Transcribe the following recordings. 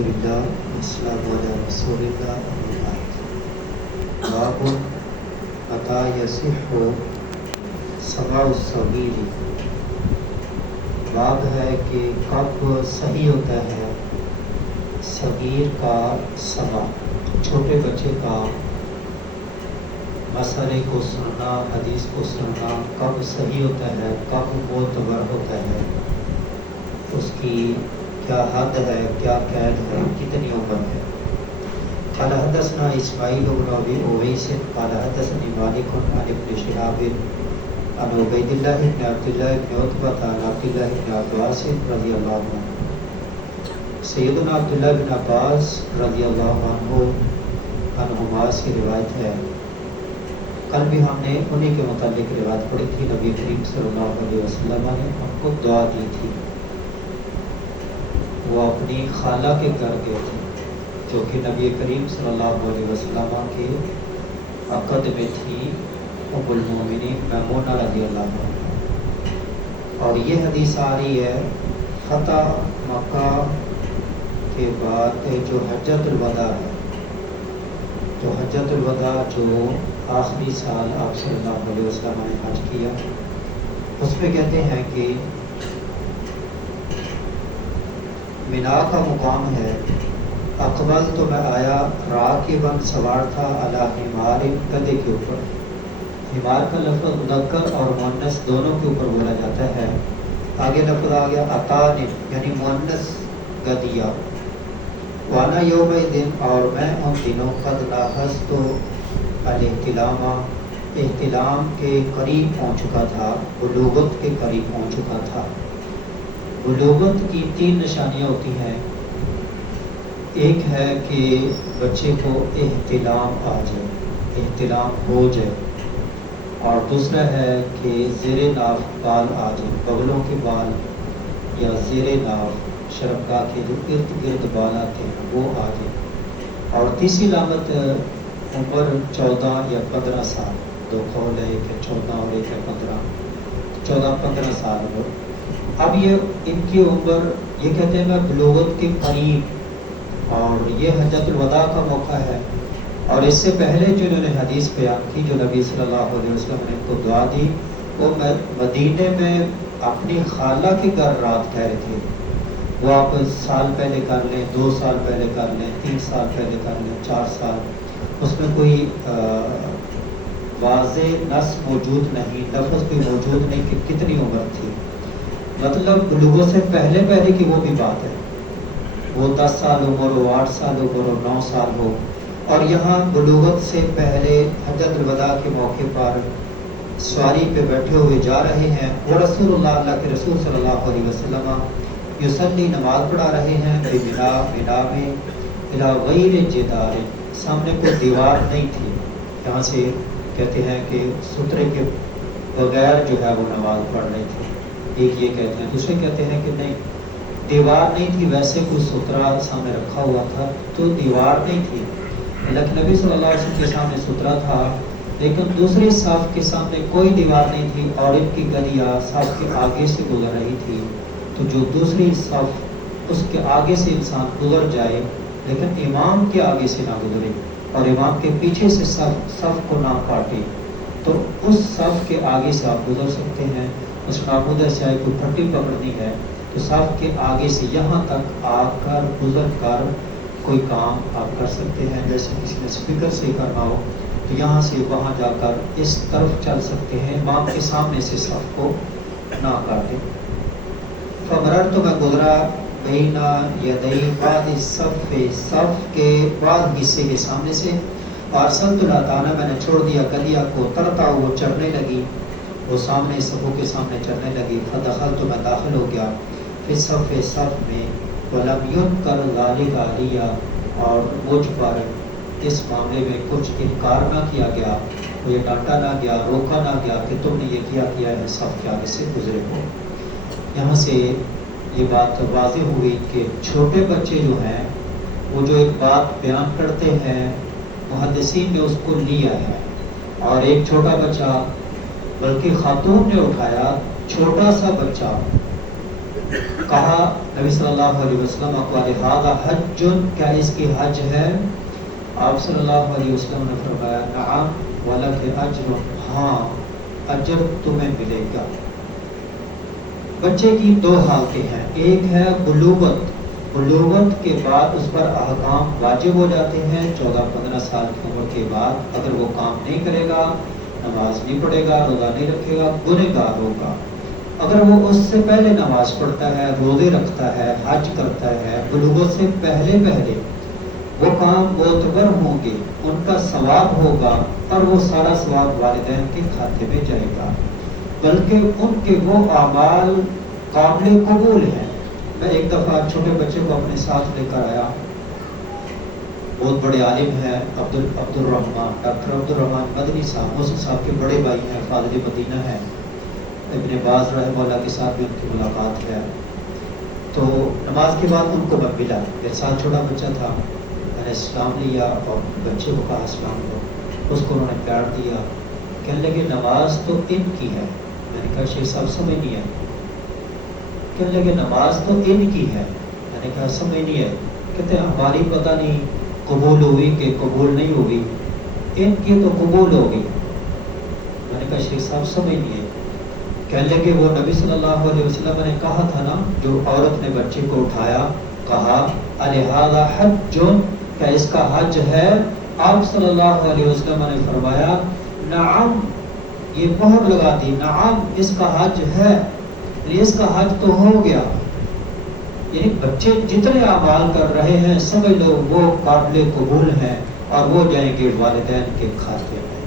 الحمدللہ والسلام علی رسول اللہ اما بعد باب متی یصح سماع الصغیر، باب ہے کہ کب صحیح ہوتا ہے صغیر کا سماع، چھوٹے بچے کا مسئلے کو سننا، حدیث کو سننا کب صحیح ہوتا ہے، کب معتبر ہوتا ہے، اس کی کیا حد ہے، کیا قید ہے، کتنی عمر ہے۔ قال حدثنا اسماعیل بن ابی اویس قال حدثني مالک عن ابن شهاب عن عبید اللہ بن عبداللہ بن عتبہ عن عبداللہ بن عباس رضی اللہ عنہ، سیدنا عبداللہ بن عباس رضی اللہ عنہ عنہما سے روایت ہے۔ کل بھی ہم نے انہی کے متعلق روایت پڑھی تھی، نبی کریم صلی اللہ علیہ وسلم نے ہم کو دعا دی تھی۔ وہ اپنی خالہ کے گھر گئے تھے جو کہ نبی کریم صلی اللہ علیہ وسلم کے عقد میں تھی، ام المومنین میمونہ رضی اللہ عنہ۔ اور یہ حدیث آ رہی ہے فتح مکہ کے بعد جو حجۃ الوداع ہے، جو حجۃ الوداع جو آخری سال آپ صلی اللہ علیہ وسلم نے حج کیا، اس میں کہتے ہیں کہ مینا کا مقام ہے۔ اقبل تو میں آیا راکباً، سوار تھا، علی حمار، گدھے کے اوپر۔ حمار کا لفظ مذکر اور مؤنث دونوں کے اوپر بولا جاتا ہے۔ آگے لفظ آ گیا اتان، یعنی مؤنث گدھیا۔ وانا یومئذ، اور میں ان دنوں قد لاحظت الاحتلام، احتلام کے قریب پہنچ چکا تھا، بلوغت کے قریب پہنچ چکا تھا۔ بلوغت کی 3 نشانیاں ہوتی ہیں، ایک ہے کہ بچے کو احتلام آ جائے، احتلام ہو جائے، اور دوسرا ہے کہ زیر ناف بال آ جائے، بغلوں کے بال یا زیر ناف شرمگاہ کے جو ارد گرد بال آتے ہیں وہ آ جائے، اور تیسری علامت عمر 14 یا 15 سال، دو قول ہے، ایک ہے 14 اور ایک ہے 15، 14-15 سال ہو۔ اب یہ ان کی عمر، یہ کہتے ہیں میں بلوغت کے قریب، اور یہ حجۃ الوداع کا موقع ہے۔ اور اس سے پہلے جو انہوں نے حدیث بیان کی، جو نبی صلی اللہ علیہ وسلم نے ان کو دعا دی، وہ مدینے میں اپنی خالہ کے گھر رات ٹھہرے تھے۔ وہ آپ سال پہلے کر لیں، 2 سال پہلے کر لیں، 3 سال پہلے کر لیں، 4 سال، اس میں کوئی واضح نص موجود نہیں، لفظ بھی موجود نہیں کہ کتنی عمر تھی۔ مطلب بلوغت سے پہلے پہلے کی وہ بھی بات ہے، وہ 10 سال عمر ہو، 8 سال عمر ہو، 9 سال ہو۔ اور یہاں بلوغت سے پہلے حجۃ الوداع کے موقع پر سواری پہ بیٹھے ہوئے جا رہے ہیں، وہ رسول اللہ کے رسول صلی اللہ علیہ وسلم یصلی، نماز پڑھا رہے ہیں، بمنا، منا میں، الی غیر جدار، سامنے کوئی دیوار نہیں تھی۔ یہاں سے کہتے ہیں کہ سترے کے بغیر جو ہے وہ نماز پڑھ رہے تھے، ایک یہ کہتے ہیں، دوسرے کہتے ہیں کہ نہیں، دیوار نہیں تھی، ویسے کوئی سترا سامنے رکھا ہوا تھا تو دیوار نہیں تھی، لیکن نبی صلی اللہ علیہ وسلم کے سامنے سترا تھا، لیکن دوسری صف کے سامنے کوئی دیوار نہیں تھی، اور ان کی گلیاں صف کے آگے سے گزر رہی تھی۔ تو جو دوسری صف، اس کے آگے سے انسان گزر جائے لیکن امام کے آگے سے نہ گزرے، اور امام کے پیچھے سے صف کو نہ کاٹے، تو اس صف کے آگے سے آپ گزر سکتے ہیں۔ اس نامودہ سے آئے کوئی پھٹی پکڑنی ہے تو صف کے آگے سے یہاں تک آ کر گزر کر کوئی کام آپ کر سکتے ہیں، جیسے کسی نے اسپیکر سے کرنا ہو تو یہاں سے وہاں جا کر اس طرف چل سکتے ہیں، امام کے سامنے سے صف کو نہ کاٹے۔ فمرر، تو میں گزرا، بینا یدئی، بعد صف، صف کے بعد حصے کے سامنے سے، ارسلت الاتانا، میں نے چھوڑ دیا گلیا کو، ترتا وہ چڑھنے لگی، وہ سامنے صفوں کے سامنے چڑھنے لگی، فدخل، تو میں داخل ہو گیا، پھر صف میں، ولم ينکر ذلک علی، اور مجھ پر اس معاملے میں کچھ انکار نہ کیا گیا، مجھے ڈانٹا نہ گیا، روکا نہ گیا کہ تم نے یہ کیا ہے، صف کے آگے سے گزرے ہو۔ یہاں سے یہ بات واضح ہوئی کہ چھوٹے بچے جو ہیں وہ جو ایک بات بیان کرتے ہیں، محدثین نے اس کو لیا ہے، اور ایک چھوٹا بچہ، بلکہ خاتون نے اٹھایا، چھوٹا سا بچہ کہا نبی صلی اللہ علیہ وسلم کو لہذا حج، کیا اس کی حج ہے؟ آپ صلی اللہ علیہ وسلم نے فرمایا نعم ولک اجر، ہاں اجر تمہیں ملے گا۔ بچے کی دو حالتیں ہیں، ایک ہے بلوغت، بلوغت کے بعد اس پر احکام واجب ہو جاتے ہیں 14-15 سال کی عمر کے بعد، اگر وہ کام نہیں کرے گا، نماز نہیں پڑھے گا، روزہ نہیں رکھے گا، گنہگار ہوگا۔ اگر وہ اس سے پہلے نماز پڑھتا ہے، روزے رکھتا ہے، حج کرتا ہے، بلوغت سے پہلے پہلے وہ کام معتبر ہوں گے، ان کا ثواب ہوگا، اور وہ سارا ثواب والدین کے کھاتے میں جائے گا، بلکہ ان کے وہ اعمال قابل قبول ہیں۔ میں ایک دفعہ چھوٹے بچے کو اپنے ساتھ لے کر آیا، بہت بڑے عالم ہیں عبد الرحمان، ڈاکٹر عبد الرحمان مدنی صاحب، موسی صاحب کے بڑے بھائی ہیں، فاضل مدینہ ہیں، ابن باز رحمہ اللہ کے ساتھ بھی ان کی ملاقات ہے۔ تو نماز کے بعد ان کو میں ملا، میرے ساتھ چھوٹا بچہ تھا، میں نے اسلام لیا اور بچے کو کہا اسلام لو، اس کو انہوں نے پیار دیا، کہنے لگے نماز تو ان کی ہے۔ میں نے کہا شیخ صاحب سمجھ نہیں ہے، کہنے لگے نماز تو ان کی ہے۔ میں نے کہا سمجھ نہیں ہے، کہتے ہیں ہماری پتہ نہیں قبول ہوئی کہ قبول نہیں ہوگی، ان کی تو قبول ہوگی۔ میں نے کہا شیخ صاحب سمجھ نہیں ہے، کہنے لگے وہ نبی صلی اللہ علیہ وسلم نے کہا تھا نا، جو عورت نے بچے کو اٹھایا، کہا الہذا حج، کیا اس کا حج ہے؟ آپ صلی اللہ علیہ وسلم نے فرمایا نعم، یہ مہر لگا دی، نعم اس کا حج ہے، یعنی اس کا حج تو ہو گیا۔ یعنی بچے جتنے اعمال کر رہے ہیں سمجھ لو وہ قابل قبول ہیں، اور وہ جائیں گے والدین کے کھاتے میں۔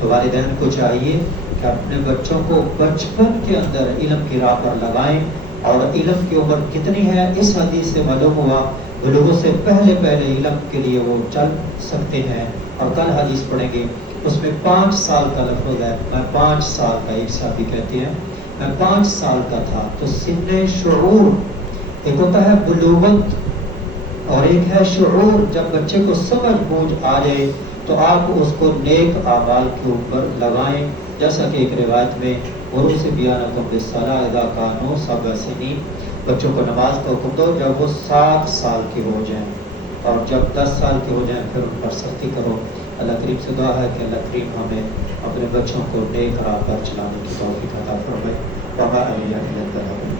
تو والدین کو چاہیے کہ اپنے بچوں کو بچپن کے اندر علم کی راہ پر لگائیں، اور علم کی عمر کتنی ہے اس حدیث سے معلوم ہوا، بلوغ سے پہلے پہلے علم کے لیے وہ چل سکتے ہیں۔ اور کل حدیث پڑھیں گے، اس میں 5 سال کا لفظ ہے، میں 5 سال کا، ایک صحابی کہتے ہیں میں 5 سال کا تھا۔ تو سن شعور، ایک ہوتا ہے بلوغت اور ایک ہے شعور، جب بچے کو سمجھ بوجھ آ جائے تو آپ اس کو نیک اعمال کے اوپر لگائیں، جیسا کہ ایک روایت میں عروس بیانکم بالصلاۃ اذا کانوا 7 سنین، بچوں کو نماز کا حکم دو جب وہ 7 سال کے ہو جائیں، اور جب 10 سال کے ہو جائیں پھر ان پر سختی کرو۔ اللہ کریم سے دعا ہے کہ اللہ کریم ہمیں اپنے بچوں کو نیک راہ پر چلانے کی توفیق عطا فرمائے۔ وما علینا الا البلاغ۔